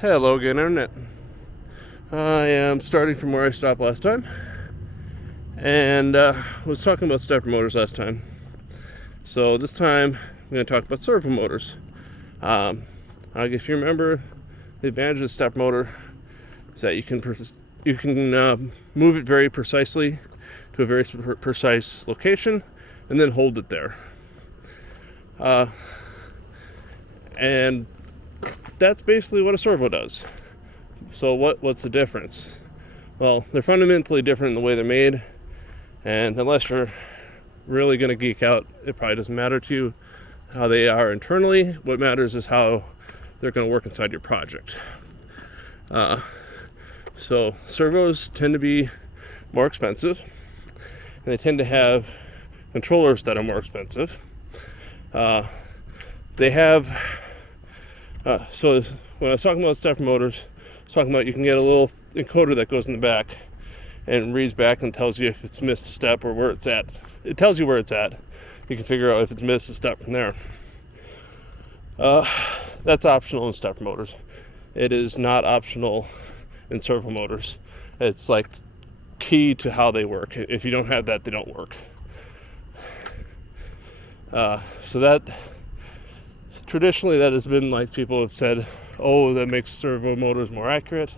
Hello again, Internet. I am starting from where I stopped last time, and was talking about stepper motors last time. So this time I'm going to talk about servo motors. If you remember, the advantage of the stepper motor is that you can move it very precisely to a very precise location, and then hold it there. And that's basically what a servo does. So what's the difference? Well, they're fundamentally different in the way they're made, and unless you're really going to geek out, it probably doesn't matter to you how they are internally. What matters is how they're going to work inside your project. So servos tend to be more expensive, and they tend to have controllers that are more expensive. They have so when I was talking about stepper motors, I was talking about you can get a little encoder that goes in the back and reads back and tells you if it's missed a step or where it's at. It tells you where it's at. You can figure out if it's missed a step from there. That's optional in stepper motors. It is not optional in servo motors. It's like key to how they work. If you don't have that, they don't work. So that traditionally that has been like people have said, oh, that makes servo motors more accurate.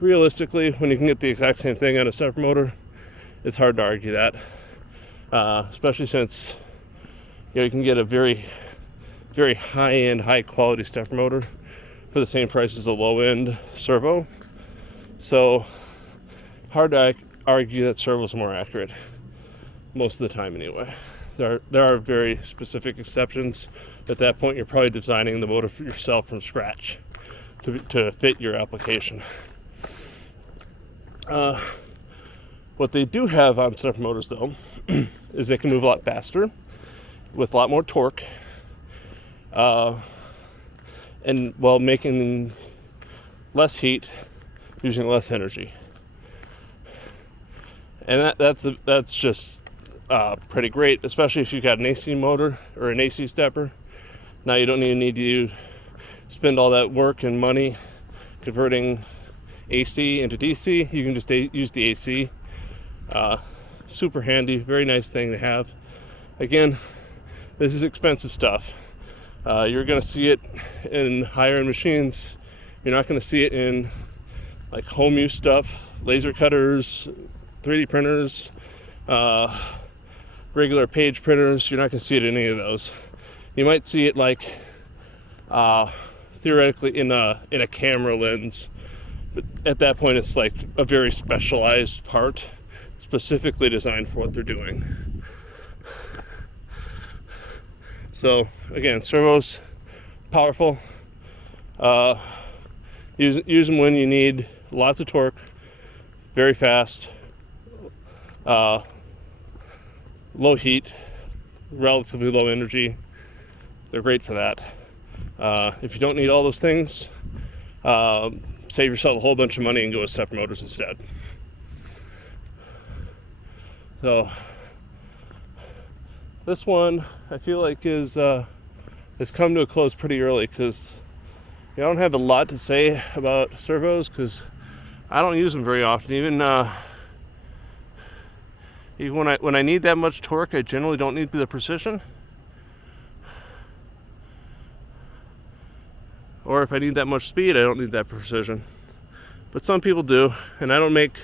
Realistically, when you can get the exact same thing on a stepper motor, it's hard to argue that. Especially since you can get a very, very high-end, high-quality stepper motor for the same price as a low-end servo. So hard to argue that servo's more accurate most of the time anyway. There are very specific exceptions. At that point, you're probably designing the motor for yourself from scratch to fit your application. What they do have on stepper motors, though, is they can move a lot faster with a lot more torque, and while making less heat, using less energy. And that's just pretty great, especially if you've got an AC motor or an AC stepper. Now you don't even need to spend all that work and money converting AC into DC. You can just use the AC. Super handy, very nice thing to have. Again, this is expensive stuff. You're going to see it in higher end machines. You're not going to see it in like home use stuff, laser cutters, 3D printers, regular page printers. You're not going to see it in any of those. You might see it like theoretically in a camera lens, but at that point it's like a very specialized part specifically designed for what they're doing. So again, servos, powerful. Use them when you need lots of torque, very fast, low heat, relatively low energy. They're great for that. If you don't need all those things, save yourself a whole bunch of money and go with stepper motors instead. So this one I feel like has come to a close pretty early because I don't have a lot to say about servos because I don't use them very often. Even when I need that much torque, I generally don't need the precision. Or if I need that much speed, I don't need that precision. But some people do, and I don't make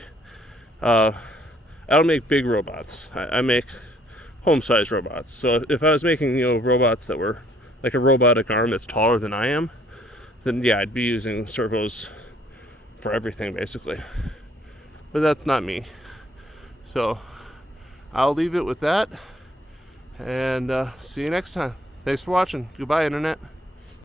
big robots. I make home-sized robots. So if I was making robots that were like a robotic arm that's taller than I am, then yeah, I'd be using servos for everything basically. But that's not me. So I'll leave it with that, and see you next time. Thanks for watching. Goodbye, Internet.